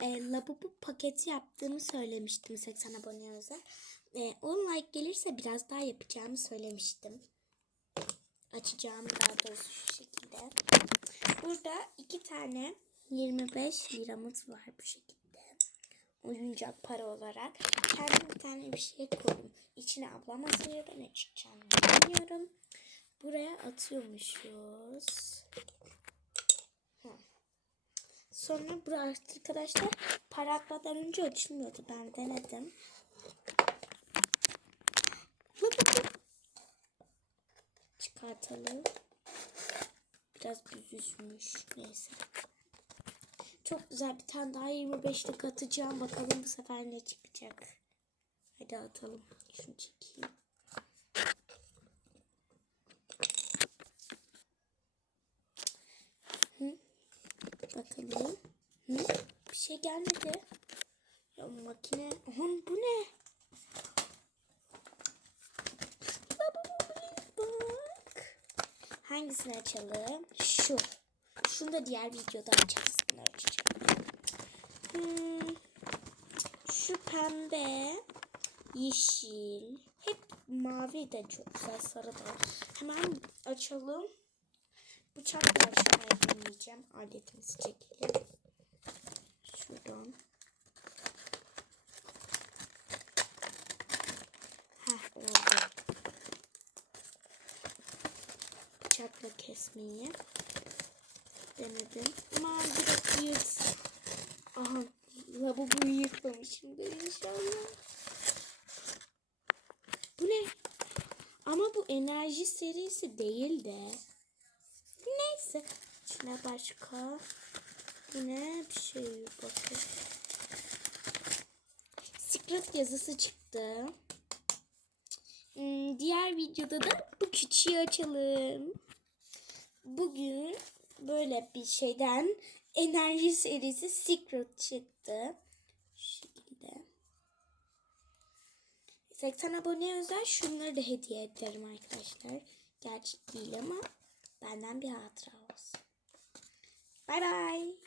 e, labubu paketi yaptığımı söylemiştim 80 abone özel. E, 10 like gelirse biraz daha yapacağımı söylemiştim. Açacağım daha doğrusu şu şekilde. Burada iki tane 25 liramız var bu şekilde. Oyuncak para olarak. Kendim bir tane bir şey koydum. İçine ablam atıyor. Ben açacağım. Bilmiyorum. Buraya atıyormuşuz. Sonra burası arkadaşlar para önce açılmıyordu. Ben denedim. Çıkartalım. Biraz büzüşmüş. Neyse. Çok güzel bir tane daha 25'lik atacağım. Bakalım bu sefer ne çıkacak. Hadi atalım. Şunu çekeyim. Hı? Bakalım. Hı? Bir şey gelmedi. Ya makine. Aman bu ne? Bak. Hangisini açalım? Şu. Şunu da diğer videoda açarız. Bunu açacağım. Hmm. Şu pembe, yeşil, hep mavi de çok güzel, sarı da. Hemen açalım. Bıçakla aşağıya deneyeceğim. Aletimizi çekelim. Şuradan. Heh oldu. Bıçakla kesmeyi denedim. Ama direkt yırt. Aha lavaboyu yırtmamışımdır inşallah. Bu ne? Ama bu enerji serisi değil de. Neyse. İçine başka. Bu ne? Bir şey bakın. Secret yazısı çıktı. Hmm, diğer videoda da bu küçüğü açalım. Bugün böyle bir şeyden enerji serisi Secret çıktı. Şu şekilde. 80 abone özel şunları da hediye ederim arkadaşlar. Gerçek değil ama benden bir hatıra. Bay bay.